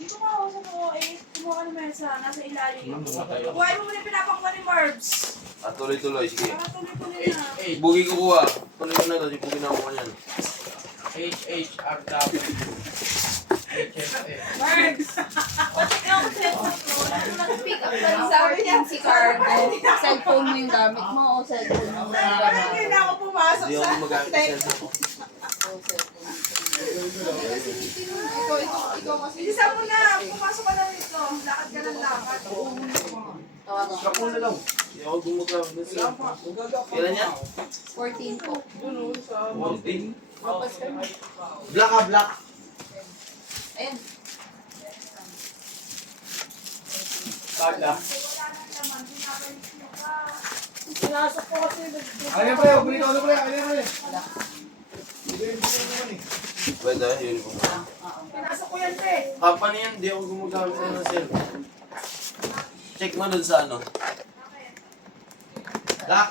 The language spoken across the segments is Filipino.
Dito ka ako sa mga 8. Kumuha ka ng mesa. Nasa ilalim. Buhay mo muna yung pinapangkuha ni Marbs. At tuloy-tuloy, sige. Para tuloy-tuloy na. Bugi kukuha. Tuloy ko na to, bugi na ako yan. HHRW. Marbs! Patik nga ako sa headset ko. Nag-pick up ka rin sa akin si Cargo. Cellphone mo yung gamit mo o cellphone mo yung Parang gamit hindi na ako pumasok Hindi sa ako magamit sa cellphone ko. Ikaw kasi. Bilisan mo na. Pumasok ka na rito. Lakad ka ng lakad. Tawagan ko. Kapo na lang. Hindi ako gumagam. Kailan yan? 14 po. Mapas ka na. Black ha, black. Ayan. Kada. Pinasok ko kasi. Ayan pre, huwag mo pre. Ayan pre. Wala. Pwede, uniform. Pinasok ko yan, te. Kapan yan, hindi ako gumagamit ng cellphone. Check mo dun sa ano. Lock.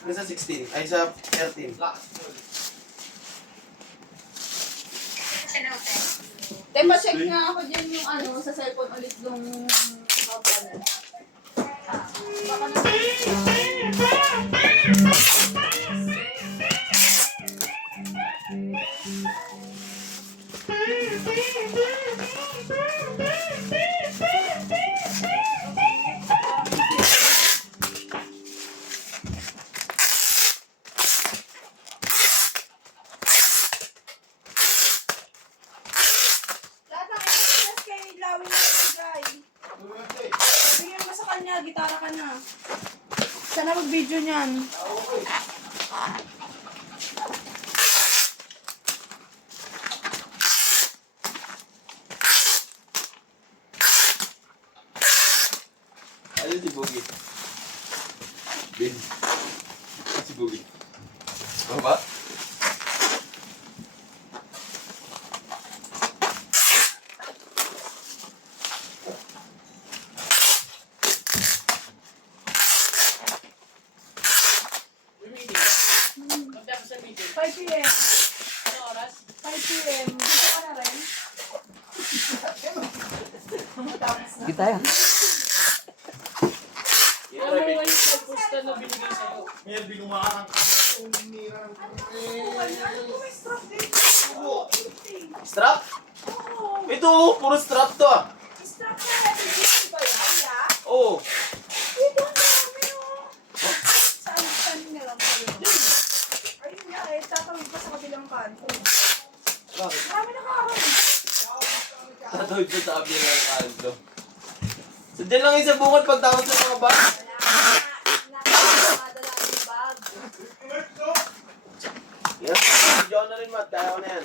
Ano sa 16? Ay, sa 13. Lock. Te, pa-check nga ako dyan yung ano, sa cellphone ulit yung kapal. Baka Lahat ng express kay Lawin na ibigay. Bigyan mo sa kanya, gitara ka na. Sana mag-video niyan. Ayun si Bugi. Bin. Si Bugi. Baba? Magtapos sa meeting. 5 p.m. Ano oras? 5 p.m. Dito ka na rin. Kita yan. Yan, Ano Rebecca. mo yung pusta na binigay sa'yo? Ano po may strap dito? Strap? Oo. Ito, puro strap to ah. Strap na natin. Ba yan, ya? Oo. Dito ang dami, oh. Saan na lang kayo? Ayun nga eh, tatawid pa sa kabilang kanto. Bakit? Marami na karon. Tatawid ko sa kabila ng kanto. So, dyan lang yung sa bukod pagtawad sa mga bag. Nakakadala yung bag. Yan, video na rin, Matt. Kaya ko na yan.